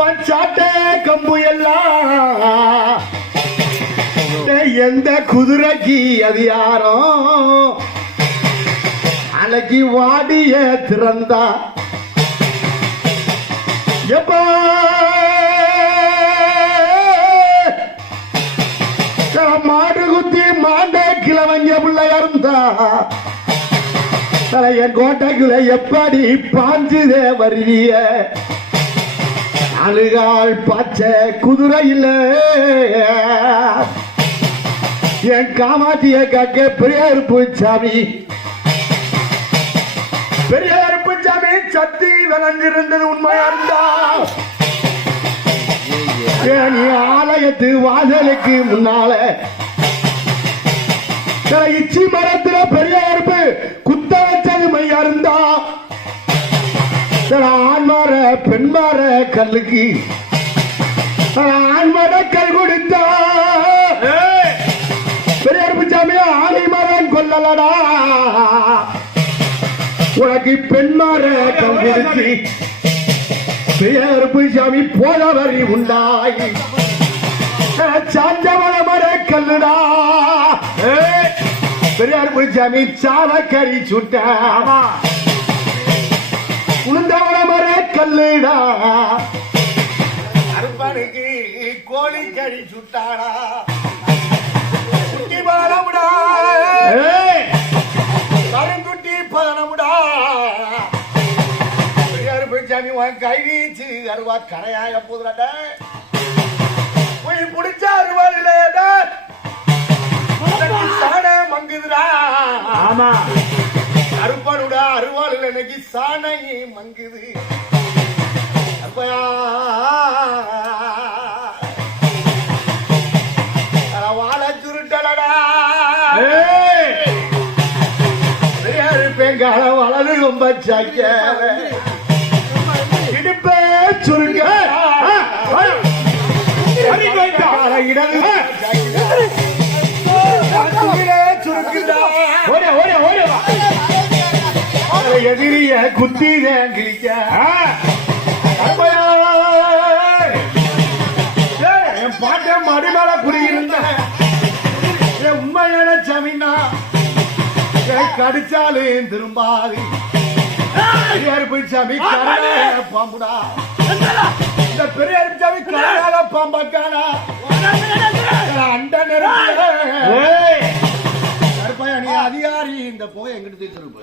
உன் சாட்டை கம்பு எல்லாம். எந்த குதிரைக்கு அதிகாரம் அன்னைக்கு வாடிய திறந்தா. எப்போ? மாடு குத்தி மாண்டே கிழவங்க பிள்ளையா இருந்தா தலைய என் கோட்டைக்குள்ள எப்படி பாஞ்சுதே வருவிய? அழுகாள் பச்சை குதிரையில். என் காமாட்சிய காக்க பெரியார் சாமி பெரியார் சாமி சத்தி விளங்கிருந்தது உண்மையா இருந்தா என் ஆலயத்து வாசலுக்கு முன்னால. இச்சி மரத்துல பெரிய அறுப்பு ஆண்மார பெண்மார கல்லுக்கு. ஆண்மார கல் கொடுத்தா. பெரிய அறுப்பு சாமியா ஆணி மரம் கொல்லலடா. உனக்கு பெண்மார கல் கொடுத்து. பெரிய அறுப்பு சாமி போலவரி உண்டாய். சாந்தவள மர கல்லுடா. பெரியார் புளிச்சாமி சாவக்கறி சுட்ட. உளுந்தவள மர கல்லுடா. அருப்பனுக்கு கோழி கறி சுட்டாடா. குட்டி பாலமுடா. கருங்குட்டி பதனமுடா பெரியார் பிடிச்சாமி உன் கை வீச்சு அருவா கரையாக போதுடா போய் பிடிச்ச அருவாளிலேடா சாண மங்குதுடா. ஆமா. அருப்பாடுடா அருவாளில் இன்னைக்கு சாணை மங்குது. அப்பயா வாழ சுருட்டலடா. பெங்கால வலது ரொம்ப சாக்க இடுப்பே சுருங்க. இடது எதிரிய குத்திக கிழிக்க என் பாட்டன் மடிமேல குடியிருந்த. என் உண்மையான சமினா கடிச்சாலும் திரும்பாது. போய் சாமி கரையாக பாம்புடா. இந்த பெரியார் சாமி கரையாக பாம்பாக்கானா. அண்ட நெருப்பு. அதிகாரி. இந்த போய் எங்கிட்டு திரும்ப.